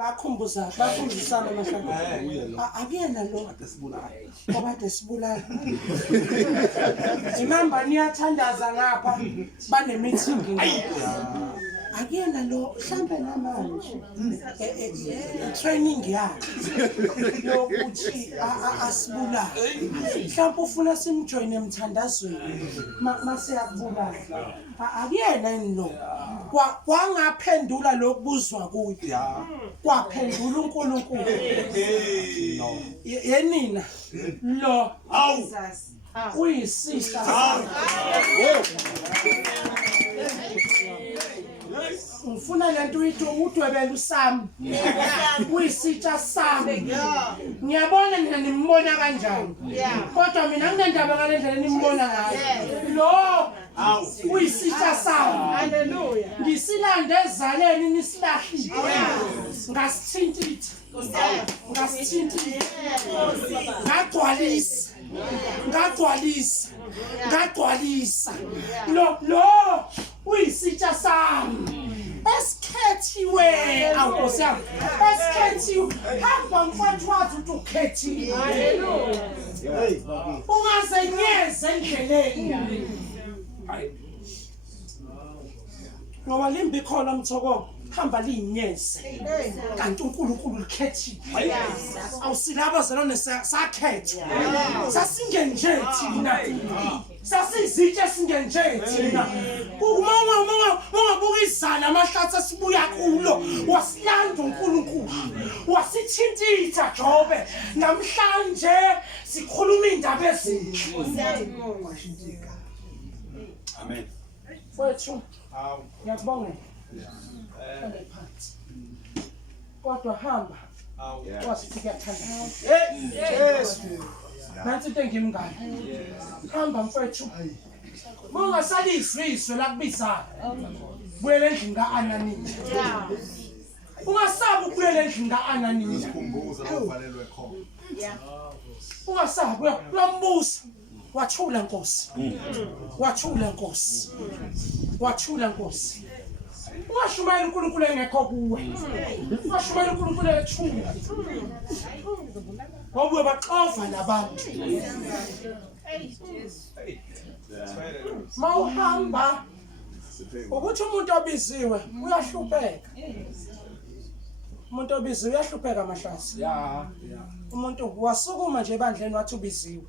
bakhumbuzana mahlangana akuyena lo obade sibulala imamba niyathandaza ngapha bane meeting akuyena lo mhlambe namanje training yakhe yokuthi asibulala mhlawumbe ufuna simjoyine emthandazweni mase yakubulala akuyena lo kwangaphendula lokubuzwa kuye kwaphendula uNkulunkulu yenina lo uyisihla ngifuna lento udwebela usami uyisitsha sami ngiyabona nina nimbona kanjani kodwa mina nginendaba ngale ndlela nimbona ngayo lo uyisitsha sami haleluya ngisilande ezaleni nisilahlile ngasithintitha ngagcwalisa lo uyisitsha sami esikhethiwe awukosi yami esikhethiwe hamba mfowethu wazi ukuthi ukhethiwe haleluya ungazenyeze endleleni ngoba limbi khona mthoko hamba liyinyeze kanti uNkulunkulu likhethiwe awusilaba zelone sakhethwa sasingenje thina sasizitshe singenje thina ungabuka izana amahlathi asibuya kulo wasilanda uNkulunkulu wasithintitha Jobe namhlanje sikhuluma indaba ezinhle amen wethu ngiyakubonga kodwa hamba wasithi kuyathanda nansi into engimngane hamba mfethu mongasali izizwe lakubizayo buyele endlini kaAnaniya ungasabi ukubuyela endlini kaAnaniya Usikhumbuza la uvalelwe khona ungasabi uyambuza wathula Nkosi wathula Nkosi ungashumayela uNkulunkulu engekho kuwe ungashumayela uNkulunkulu ethula ngoba baxova nabantu mawuhamba ukuthi umuntu obiziwe uyahlupheka umuntu obiziwe uyahlupheka mahlasi umuntu wasukuma nje ebandleni wathi ubiziwe